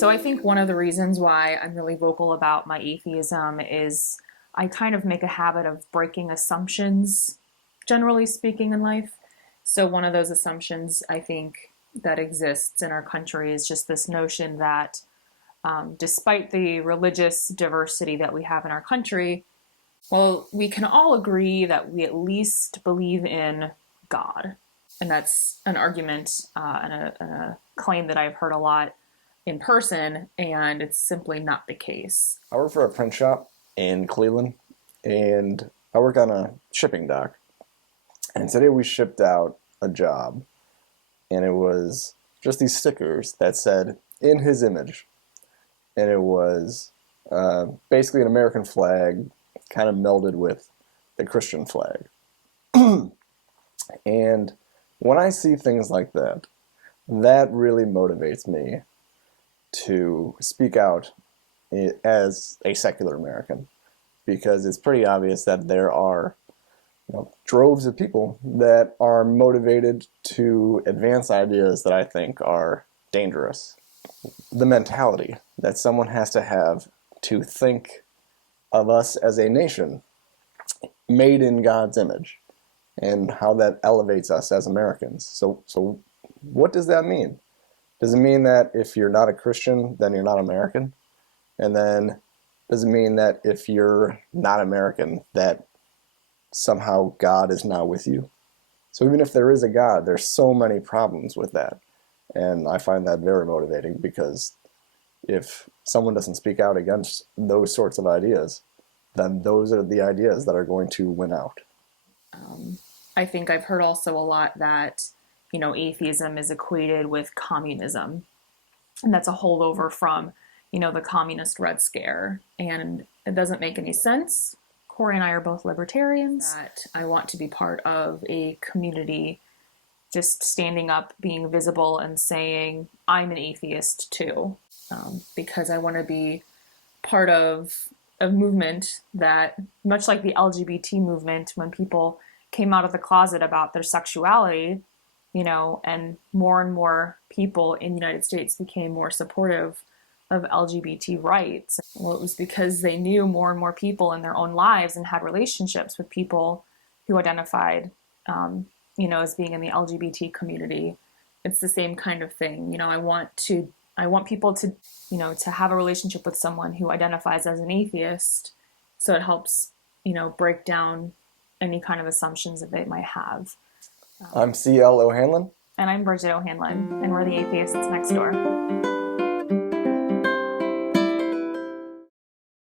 So I think one of the reasons why I'm really vocal about my atheism is I kind of make a habit of breaking assumptions, generally speaking, in life. So one of those assumptions I think that exists in our country is just this notion that despite the religious diversity that we have in our country, well, we can all agree that we at least believe in God. And that's an argument and a claim that I've heard a lot in person, and it's simply not the case. I work for a print shop in Cleveland, and I work on a shipping dock. And today we shipped out a job, and it was just these stickers that said, "In His image." And it was basically an American flag kind of melded with the Christian flag. And when I see things like that, that really motivates me to speak out as a secular American, because it's pretty obvious that there are droves of people that are motivated to advance ideas that I think are dangerous. The mentality that someone has to have to think of us as a nation made in God's image, and how that elevates us as Americans. So what does that mean? Does it mean that if you're not a Christian, then you're not American? And then does it mean that if you're not American, that somehow God is not with you? So even if there is a God, there's so many problems with that. And I find that very motivating, because if someone doesn't speak out against those sorts of ideas, then those are the ideas that are going to win out. I think I've heard also a lot that, atheism is equated with communism. And that's a holdover from, the communist Red Scare. And it doesn't make any sense. Corey and I are both libertarians. That I want to be part of a community just standing up, being visible, and saying, I'm an atheist too. Because I want to be part of a movement that, much like the LGBT movement, when people came out of the closet about their sexuality, and more people in the United States became more supportive of LGBT rights. Well, it was because they knew more and more people in their own lives and had relationships with people who identified, as being in the LGBT community. It's the same kind of thing. I want people to, to have a relationship with someone who identifies as an atheist, so it helps, break down any kind of assumptions that they might have. I'm C.L. O'Hanlon. And I'm Bridget O'Hanlon, and we're the Atheists next door.